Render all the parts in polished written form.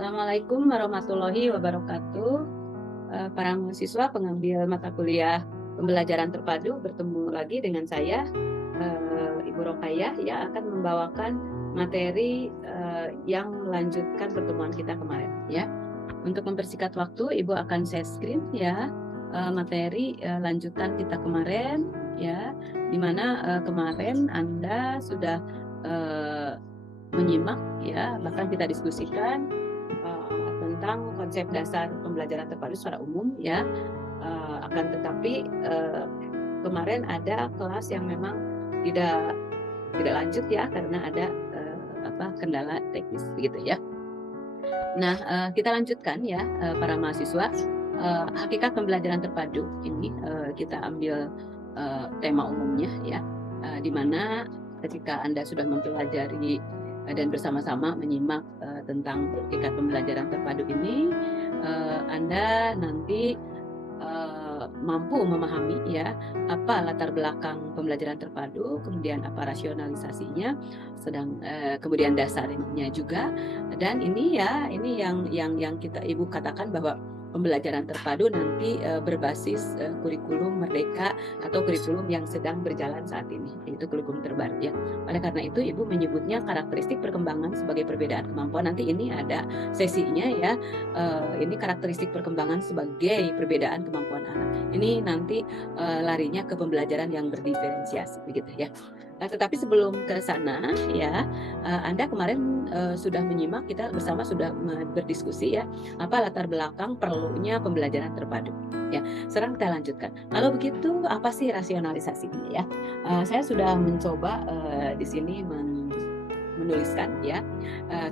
Assalamualaikum warahmatullahi wabarakatuh. Para mahasiswa pengambil mata kuliah pembelajaran terpadu, bertemu lagi dengan saya, Ibu Rokayah, yang akan membawakan materi yang melanjutkan pertemuan kita kemarin. Ya, untuk mempersingkat waktu, Ibu akan share screen ya materi lanjutan kita kemarin, ya, dimana kemarin Anda sudah menyimak ya, bahkan kita diskusikan tentang konsep dasar pembelajaran terpadu secara umum ya. Akan tetapi kemarin ada kelas yang memang tidak lanjut ya, karena ada kendala teknis begitu ya. Nah, kita lanjutkan ya para mahasiswa. Hakikat pembelajaran terpadu ini kita ambil tema umumnya ya, di mana ketika Anda sudah mempelajari dan bersama-sama menyimak tentang hakikat pembelajaran terpadu ini, Anda nanti mampu memahami ya apa latar belakang pembelajaran terpadu, kemudian apa rasionalisasinya, kemudian dasarnya juga. Dan ini yang kita Ibu katakan bahwa pembelajaran terpadu nanti berbasis kurikulum merdeka atau kurikulum yang sedang berjalan saat ini, yaitu kurikulum terbaru ya. Oleh karena itu Ibu menyebutnya karakteristik perkembangan sebagai perbedaan kemampuan. Nanti ini ada sesinya ya, ini karakteristik perkembangan sebagai perbedaan kemampuan anak. Ini nanti larinya ke pembelajaran yang berdiferensiasi begitu ya. Tetapi sebelum ke sana ya, Anda kemarin sudah menyimak, kita bersama sudah berdiskusi ya, apa latar belakang perlunya pembelajaran terpadu. Ya, sekarang kita lanjutkan. Kalau begitu, apa sih rasionalisasi ini ya? Saya sudah mencoba di sini menuliskan ya.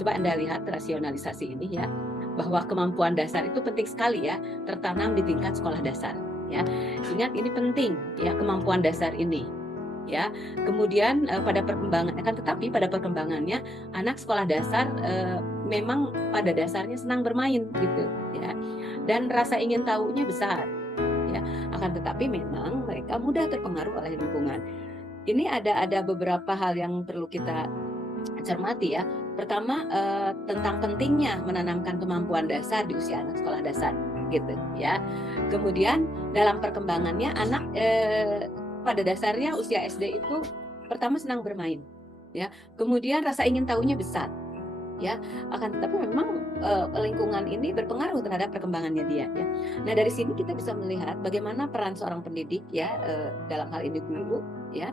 Coba Anda lihat rasionalisasi ini ya, bahwa kemampuan dasar itu penting sekali ya, tertanam di tingkat sekolah dasar. Ya, ingat ini penting ya, kemampuan dasar ini. Ya, kemudian pada perkembangan, tetapi pada perkembangannya anak sekolah dasar memang pada dasarnya senang bermain gitu ya, dan rasa ingin tahunya besar ya, akan tetapi memang mereka mudah terpengaruh oleh lingkungan. Ini ada beberapa hal yang perlu kita cermati ya. Pertama, tentang pentingnya menanamkan kemampuan dasar di usia anak sekolah dasar gitu ya. Kemudian dalam perkembangannya anak pada dasarnya usia SD itu pertama senang bermain ya, kemudian rasa ingin tahunya besar ya, akan tetapi memang lingkungan ini berpengaruh terhadap perkembangannya dia ya. Nah, dari sini kita bisa melihat bagaimana peran seorang pendidik ya, dalam hal ini guru ya,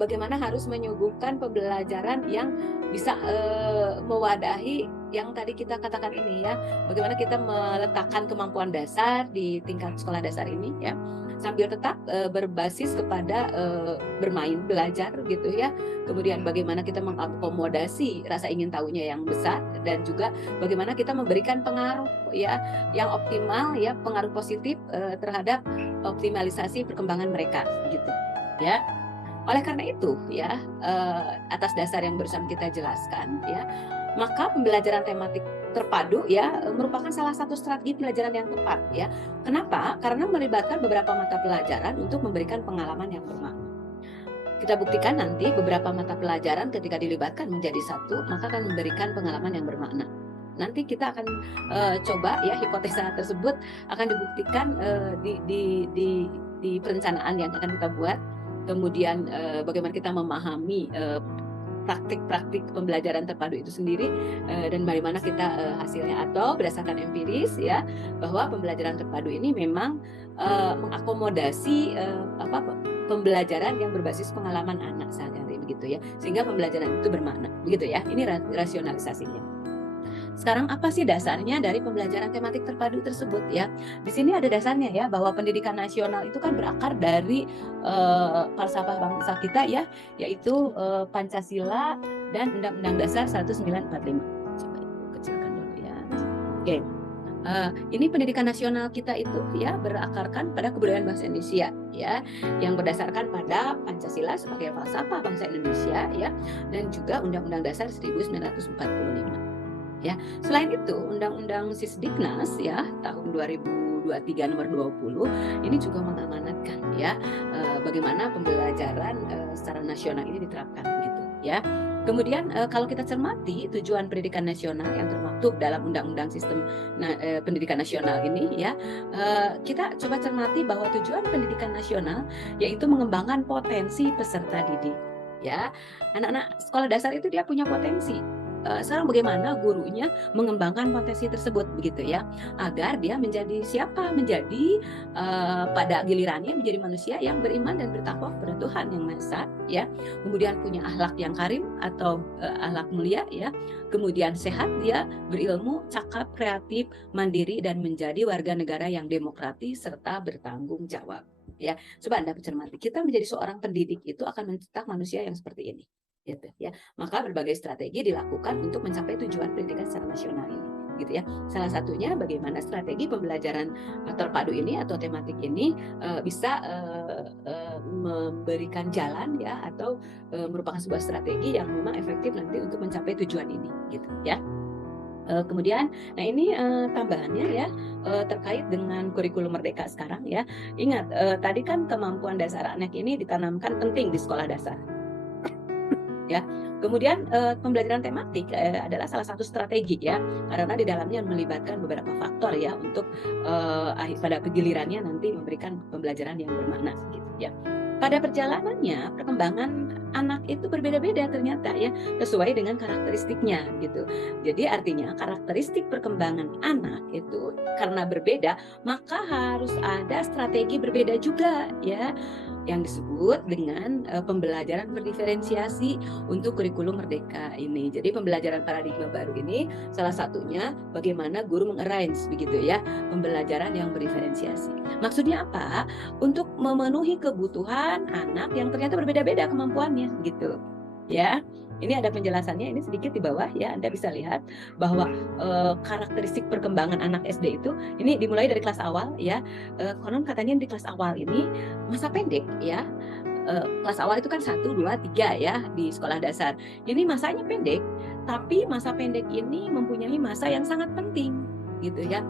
bagaimana harus menyuguhkan pembelajaran yang bisa mewadahi yang tadi kita katakan ini ya, bagaimana kita meletakkan kemampuan dasar di tingkat sekolah dasar ini ya, sambil tetap berbasis kepada bermain, belajar gitu ya. Kemudian bagaimana kita mengakomodasi rasa ingin tahunya yang besar, dan juga bagaimana kita memberikan pengaruh ya yang optimal ya, pengaruh positif terhadap optimalisasi perkembangan mereka gitu ya. Oleh karena itu ya, atas dasar yang barusan kita jelaskan ya, maka pembelajaran tematik terpadu ya merupakan salah satu strategi pelajaran yang tepat ya. Kenapa? Karena melibatkan beberapa mata pelajaran untuk memberikan pengalaman yang bermakna. Kita buktikan nanti beberapa mata pelajaran ketika dilibatkan menjadi satu, maka akan memberikan pengalaman yang bermakna. Nanti kita akan coba ya, hipotesa tersebut akan dibuktikan di perencanaan yang akan kita buat. Kemudian bagaimana kita memahami praktik-praktik pembelajaran terpadu itu sendiri, dan bagaimana kita hasilnya, atau berdasarkan empiris ya, bahwa pembelajaran terpadu ini memang mengakomodasi pembelajaran yang berbasis pengalaman anak sehari-hari begitu ya, sehingga pembelajaran itu bermakna begitu ya. Ini rasionalisasinya. Sekarang apa sih dasarnya dari pembelajaran tematik terpadu tersebut ya? Di sini ada dasarnya ya, bahwa pendidikan nasional itu kan berakar dari falsafah bangsa kita ya, yaitu Pancasila dan Undang-Undang Dasar 1945. Coba Ibu kecilkan dulu ya. Oke. Ini pendidikan nasional kita itu ya berakarkan pada kebudayaan bangsa Indonesia ya, yang berdasarkan pada Pancasila sebagai falsafah bangsa Indonesia ya, dan juga Undang-Undang Dasar 1945. Ya, selain itu Undang-Undang Sisdiknas ya tahun 2023 nomor 20 ini juga mengamanatkan ya bagaimana pembelajaran secara nasional ini diterapkan gitu. ya. Kemudian kalau kita cermati tujuan pendidikan nasional yang termaktub dalam Undang-Undang Sistem Pendidikan Nasional ini, ya, kita coba cermati bahwa tujuan pendidikan nasional yaitu mengembangkan potensi peserta didik. Ya, anak-anak sekolah dasar itu dia punya potensi. Sekarang bagaimana gurunya mengembangkan potensi tersebut, begitu ya, agar dia menjadi siapa? Menjadi pada gilirannya menjadi manusia yang beriman dan bertakwa kepada Tuhan Yang Maha Esa, ya. Kemudian punya akhlak yang karim atau akhlak mulia, ya. Kemudian sehat, dia berilmu, cakap, kreatif, mandiri, dan menjadi warga negara yang demokratis serta bertanggung jawab. Ya, coba Anda cermati, kita menjadi seorang pendidik itu akan mencetak manusia yang seperti ini, gitu ya. Maka berbagai strategi dilakukan untuk mencapai tujuan pendidikan secara nasional ini, gitu ya. Salah satunya bagaimana strategi pembelajaran terpadu ini atau tematik ini bisa memberikan jalan, ya, atau merupakan sebuah strategi yang memang efektif nanti untuk mencapai tujuan ini, gitu ya. Kemudian, nah ini tambahannya, ya, terkait dengan kurikulum merdeka sekarang, ya. Ingat, tadi kan kemampuan dasar anak ini ditanamkan penting di sekolah dasar. Ya, kemudian pembelajaran tematik adalah salah satu strategi, ya, karena di dalamnya melibatkan beberapa faktor, ya, untuk pada gilirannya nanti memberikan pembelajaran yang bermakna, gitu ya. Pada perjalanannya perkembangan anak itu berbeda-beda ternyata, ya, sesuai dengan karakteristiknya, gitu. Jadi artinya karakteristik perkembangan anak itu karena berbeda, maka harus ada strategi berbeda juga, ya, yang disebut dengan pembelajaran berdiferensiasi untuk kurikulum merdeka ini. Jadi pembelajaran paradigma baru ini salah satunya bagaimana guru mengarrange, begitu ya, pembelajaran yang berdiferensiasi. Maksudnya apa? Untuk memenuhi kebutuhan anak yang ternyata berbeda-beda kemampuannya, gitu ya. Ini ada penjelasannya, ini sedikit di bawah, ya, Anda bisa lihat bahwa karakteristik perkembangan anak SD itu ini dimulai dari kelas awal, ya. Konon katanya di kelas awal ini masa pendek, ya. Kelas awal itu kan 1, 2, 3, ya, di sekolah dasar. Ini masanya pendek, tapi masa pendek ini mempunyai masa yang sangat penting, gitu ya.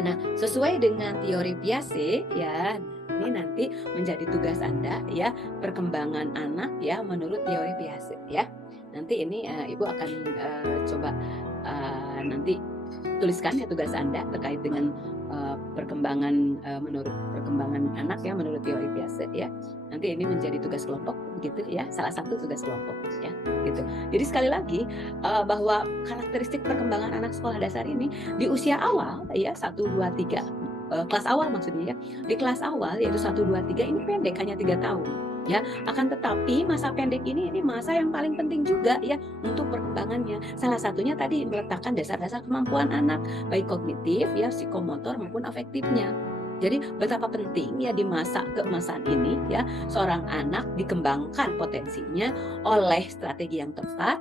Nah, sesuai dengan teori Piaget, ya, ini nanti menjadi tugas Anda, ya, perkembangan anak, ya, menurut teori Piaget, ya. Nanti ini Ibu akan coba nanti tuliskan, ya, tugas Anda terkait dengan perkembangan menurut perkembangan anak, ya, menurut teori Piaget, ya. Nanti ini menjadi tugas kelompok, begitu ya, salah satu tugas kelompok, ya, gitu. Jadi sekali lagi bahwa karakteristik perkembangan anak sekolah dasar ini di usia awal, ya, 1, 2, 3, kelas awal maksudnya, ya. Di kelas awal yaitu 1, 2, 3 ini pendek, hanya 3 tahun, ya. Akan tetapi masa pendek ini masa yang paling penting juga, ya, untuk perkembangannya. Salah satunya tadi meletakkan dasar-dasar kemampuan anak, baik kognitif, ya, psikomotor maupun afektifnya. Jadi betapa penting, ya, di masa keemasan ini, ya, seorang anak dikembangkan potensinya oleh strategi yang tepat,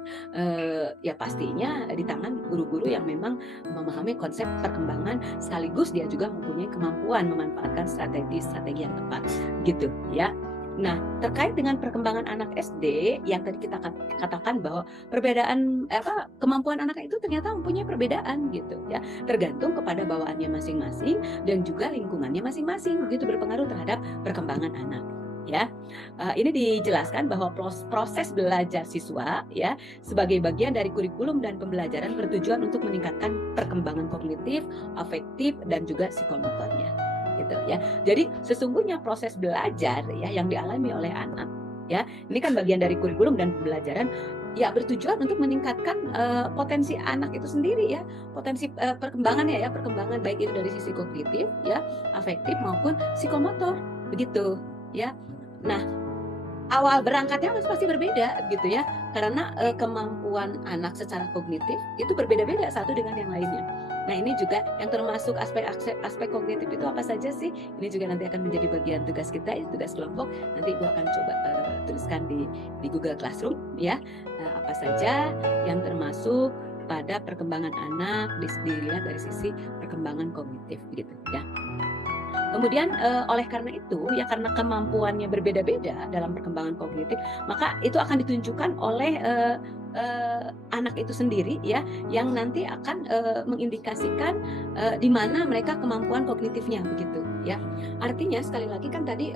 ya, pastinya di tangan guru-guru yang memang memahami konsep perkembangan sekaligus dia juga mempunyai kemampuan memanfaatkan strategi-strategi yang tepat, gitu ya. Nah, terkait dengan perkembangan anak SD yang tadi kita katakan bahwa perbedaan kemampuan anak itu ternyata mempunyai perbedaan, gitu ya, tergantung kepada bawaannya masing-masing dan juga lingkungannya masing-masing, begitu berpengaruh terhadap perkembangan anak, ya. Ini dijelaskan bahwa proses belajar siswa, ya, sebagai bagian dari kurikulum dan pembelajaran bertujuan untuk meningkatkan perkembangan kognitif, afektif, dan juga psikomotornya, gitu ya. Jadi sesungguhnya proses belajar, ya, yang dialami oleh anak, ya, ini kan bagian dari kurikulum dan pembelajaran, ya, bertujuan untuk meningkatkan potensi anak itu sendiri, ya, potensi perkembangannya, ya, perkembangan baik itu dari sisi kognitif, ya, afektif maupun psikomotor, begitu ya. Nah, awal berangkatnya pasti berbeda, gitu ya, karena kemampuan anak secara kognitif itu berbeda-beda satu dengan yang lainnya. Nah, ini juga yang termasuk aspek kognitif itu apa saja sih? Ini juga nanti akan menjadi bagian tugas kita, ya, tugas kelompok. Nanti Ibu akan coba tuliskan di Google Classroom, ya, apa saja yang termasuk pada perkembangan anak dilihat dari sisi perkembangan kognitif, gitu ya. Kemudian oleh karena itu, ya, karena kemampuannya berbeda-beda dalam perkembangan kognitif, maka itu akan ditunjukkan oleh anak itu sendiri, ya, yang nanti akan mengindikasikan di mana mereka kemampuan kognitifnya, begitu ya. Artinya sekali lagi kan tadi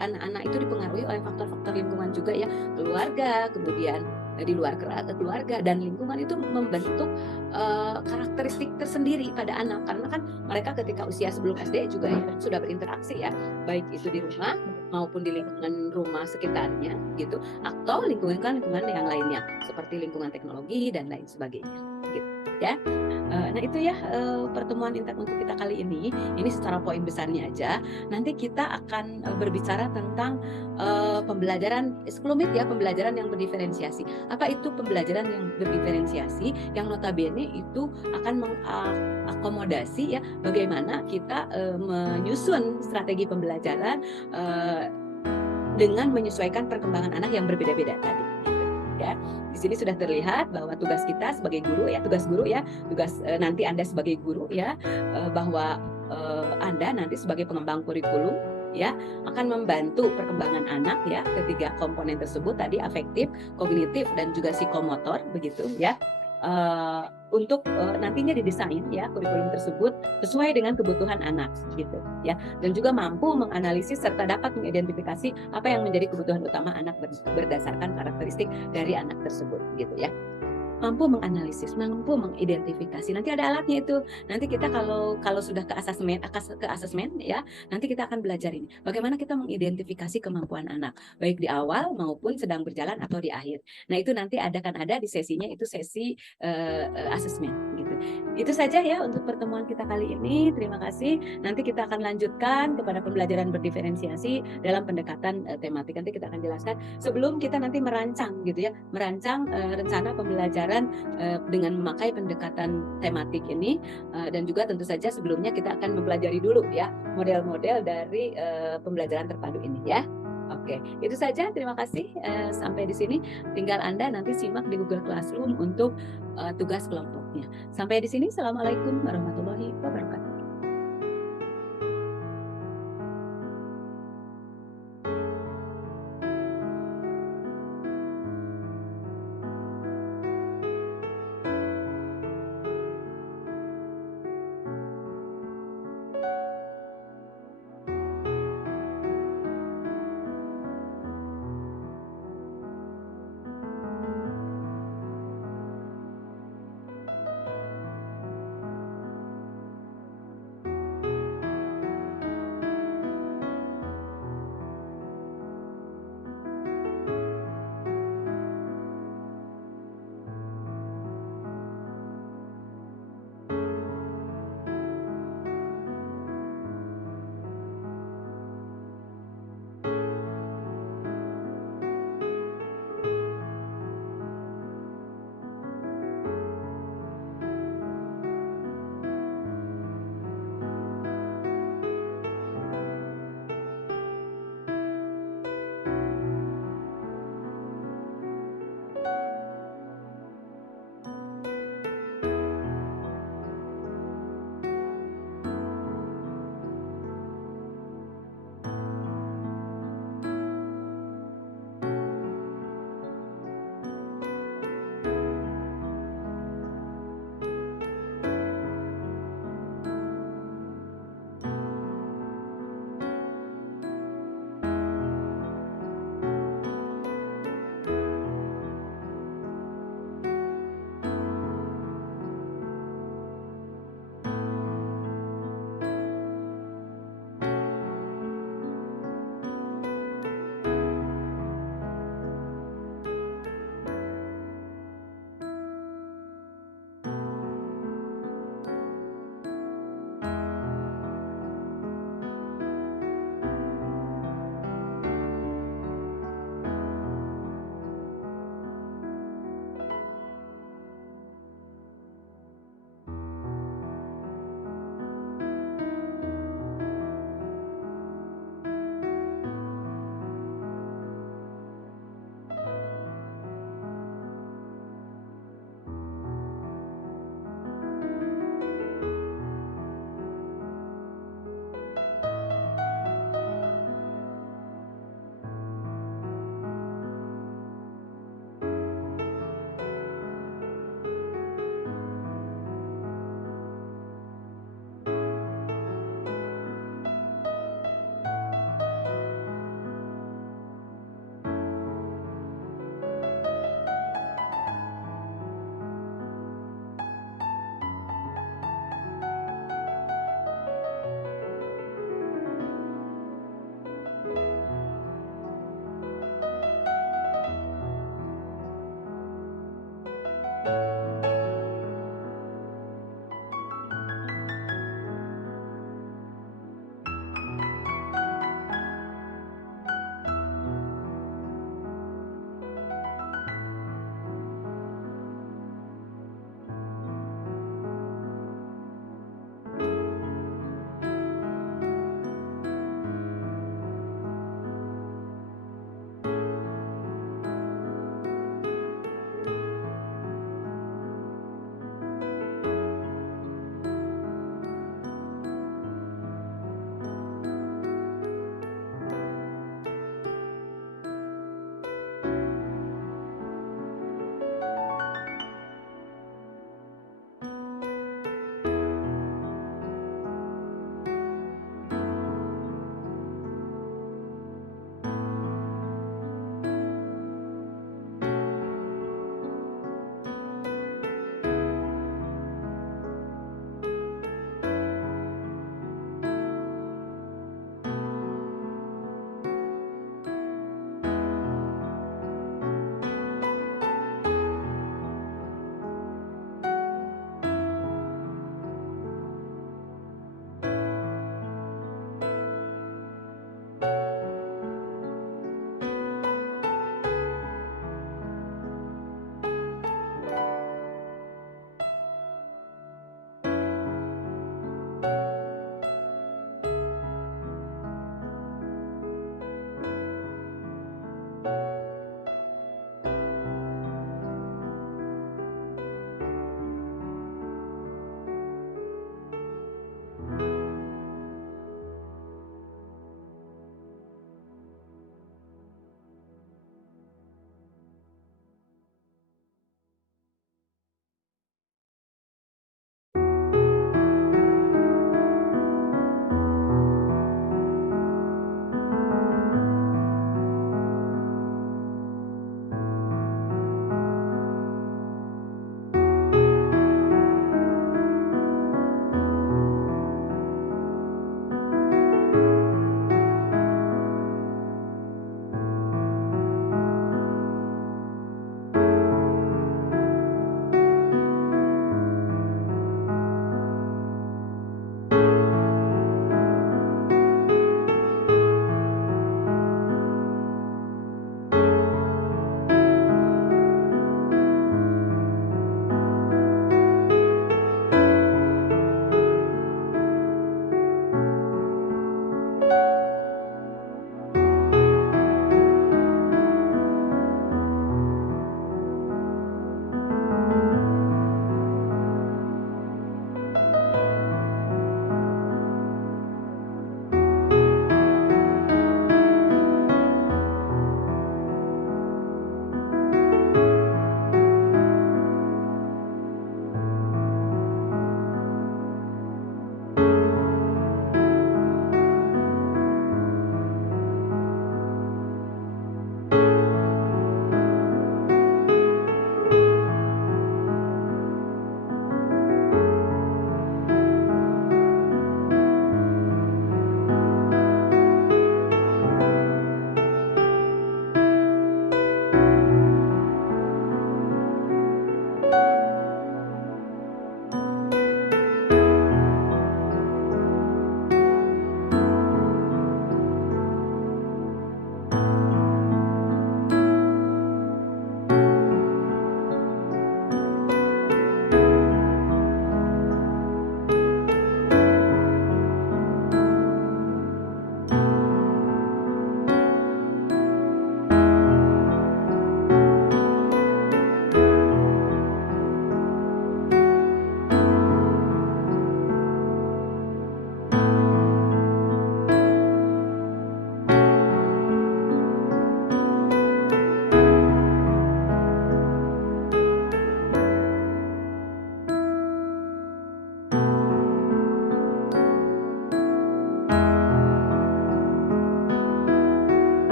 anak-anak itu dipengaruhi oleh faktor-faktor lingkungan juga ya, keluarga, kemudian di luar keluarga dan lingkungan itu membentuk karakteristik tersendiri pada anak, karena kan mereka ketika usia sebelum SD juga ya, sudah berinteraksi ya, baik itu di rumah maupun di lingkungan rumah sekitarnya gitu, atau lingkungan yang lainnya seperti lingkungan teknologi dan lain sebagainya gitu ya. Nah itu ya pertemuan intek untuk kita kali ini secara poin besarnya aja. Nanti kita akan berbicara tentang pembelajaran sekelumit ya, pembelajaran yang berdiferensiasi. Apa itu pembelajaran yang berdiferensiasi? Yang notabene itu akan mengakomodasi ya bagaimana kita menyusun strategi pembelajaran dengan menyesuaikan perkembangan anak yang berbeda-beda tadi gitu ya. Di sini sudah terlihat bahwa tugas kita sebagai guru ya, tugas nanti Anda sebagai guru ya, bahwa Anda nanti sebagai pengembang kurikulum ya akan membantu perkembangan anak ya, ketiga komponen tersebut tadi, afektif, kognitif dan juga psikomotor begitu ya. Untuk nantinya didesain ya kurikulum tersebut sesuai dengan kebutuhan anak gitu ya, dan juga mampu menganalisis serta dapat mengidentifikasi apa yang menjadi kebutuhan utama anak berdasarkan karakteristik dari anak tersebut gitu ya. Mampu menganalisis, mampu mengidentifikasi. Nanti ada alatnya itu. Nanti kita kalau sudah ke asesmen ya, nanti kita akan belajar ini. Bagaimana kita mengidentifikasi kemampuan anak, baik di awal maupun sedang berjalan atau di akhir. Nah, itu nanti ada di sesinya, itu sesi asesmen gitu. Itu saja ya untuk pertemuan kita kali ini. Terima kasih. Nanti kita akan lanjutkan kepada pembelajaran berdiferensiasi dalam pendekatan tematik. Nanti kita akan jelaskan sebelum kita nanti merancang gitu ya, merancang rencana pembelajaran dengan memakai pendekatan tematik ini, dan juga tentu saja sebelumnya kita akan mempelajari dulu ya model-model dari pembelajaran terpadu ini ya. Oke, itu saja. Terima kasih. Sampai di sini. Tinggal Anda nanti simak di Google Classroom untuk tugas kelompoknya. Sampai di sini. Assalamualaikum warahmatullahi wabarakatuh.